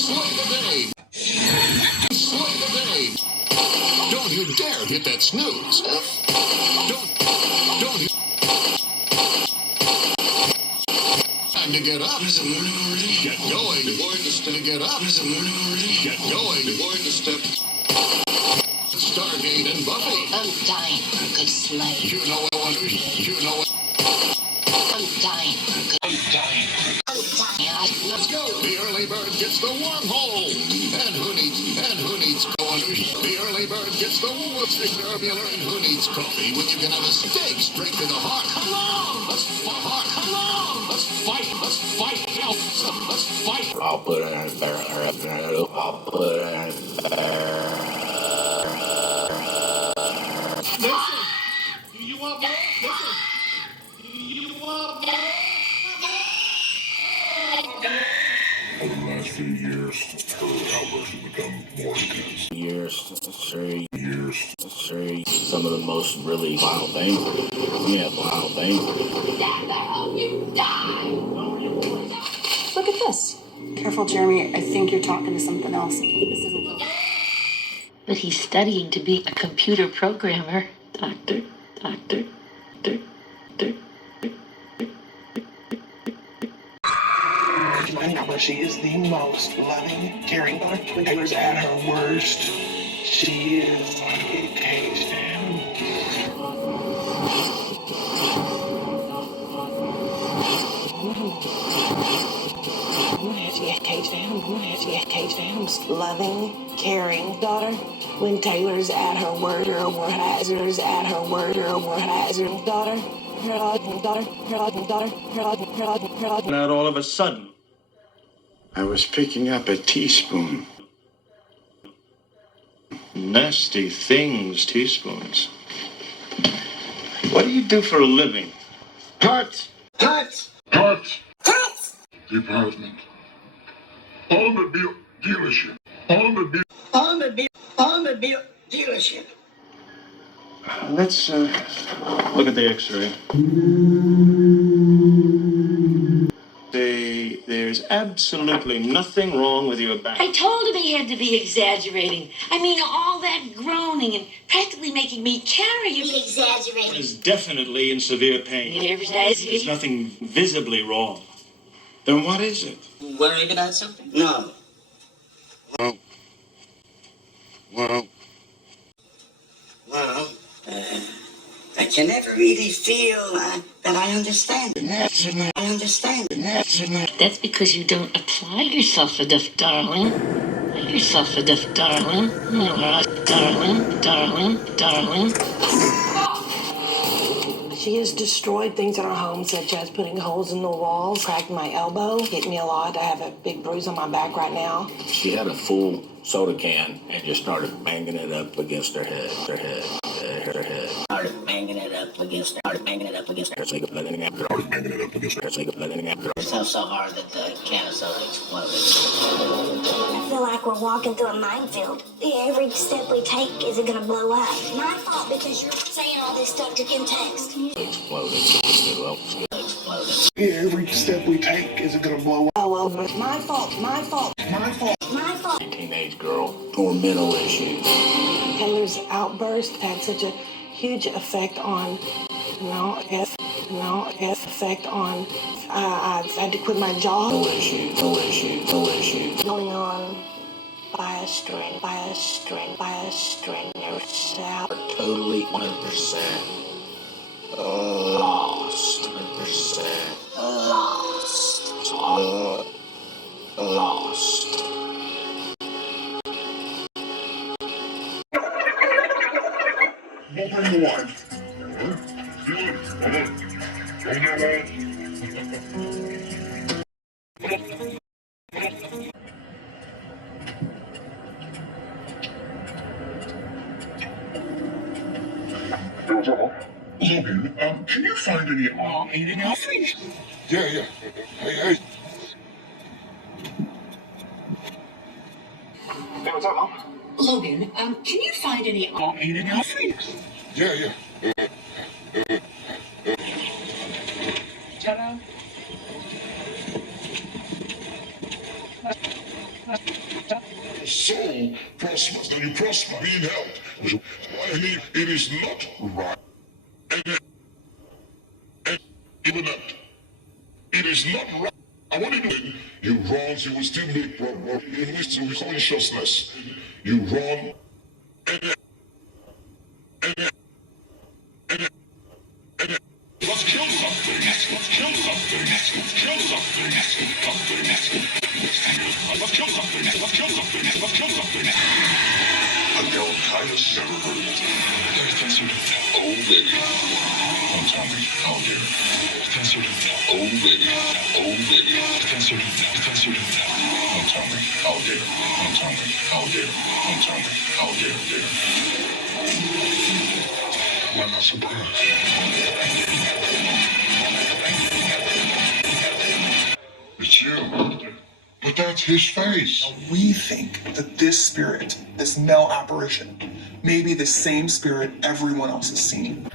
Slay the day. Slay the day. Don't you dare hit that snooze. Don't you. Time to get up. Is it morning already? Get going. Avoid the step. To get up. Is it morning already? Get going. Avoid the step. Stargate and Buffy. I'm dying for a good slay. You know what? You know what? I'm dying for a good. I'm dying. Let's go. The early bird gets the wormhole. And who needs going? The early bird gets the tubular. And who needs coffee when you can have a steak straight to the heart? Come on, let's fight. Come on, let's fight. Let's fight. Let's fight. I'll put it in a barrel. I'll put it in a barrel. Listen. You want more? Listen. You want more? Over the last few years, her outbursts have become more intense. Some of the most really wild things. Wild things. Look at this. Careful, Jeremy. I think you're talking to something else. This isn't. But he's studying to be a computer programmer. Doctor. She is the most loving, caring mother. When Taylor's at her worst, she is a caged animal. Caged animals. Loving, caring daughter. When Taylor's at her word or hazards at her word or hazard daughter. And out all of a sudden, I was picking up a teaspoon. nasty things, teaspoons. What do you do for a living? Cut! Department. Automobile dealership. Automobile dealership. Let's look at the x-ray. There's absolutely nothing wrong with your back. I told him he had to be exaggerating. I mean, all that groaning and practically making me carry you. One is definitely in severe pain. There's nothing visibly wrong. Then what is it? Worried about something? No. Well, I can never really feel that I understand. That's because you don't apply yourself enough, darling. Darling. She has destroyed things in our home, such as putting holes in the walls, cracked my elbow, hit me a lot. I have a big bruise on my back right now. She had a full soda can and just started banging it up against her head. Started banging it up against her. Herself so hard that the can of soda exploded. I feel like we're walking through a minefield. Every step we take, is it gonna blow up? My fault because you're saying all this stuff to in text. Exploded. Every step we take, is it gonna blow up? Oh, well, my fault. A teenage girl, mental issues. Taylor's outburst had such a huge effect on, I've had to quit my job. No issues. Going on by a string yourself. Totally 100% lost. 100% lost. Open one. Logan, can you find any eating out, please? Yeah. Hey. Hey, what's up, Mom? Logan, can you find any Eating out, please? Yeah. Ta-da. soul prospers, then you prosper, be in health. And it is not right. And even that, it is not right. I want you to do you run, you will still make progress in this consciousness. You run, let's kill something. Let's kill something. Let's kill something. Let's kill something. Let's kill something. Let's kill something. Let's kill something. I've never heard of it. Oh, baby. Don't tell me. How dare you? Oh, baby. Oh, baby. Don't tell me. How dare you? Don't tell me. How dare you? Don't tell me. How dare you? I'm not surprised. It's you. But that's his face. We think that this spirit, this male apparition, may be the same spirit everyone else has seen.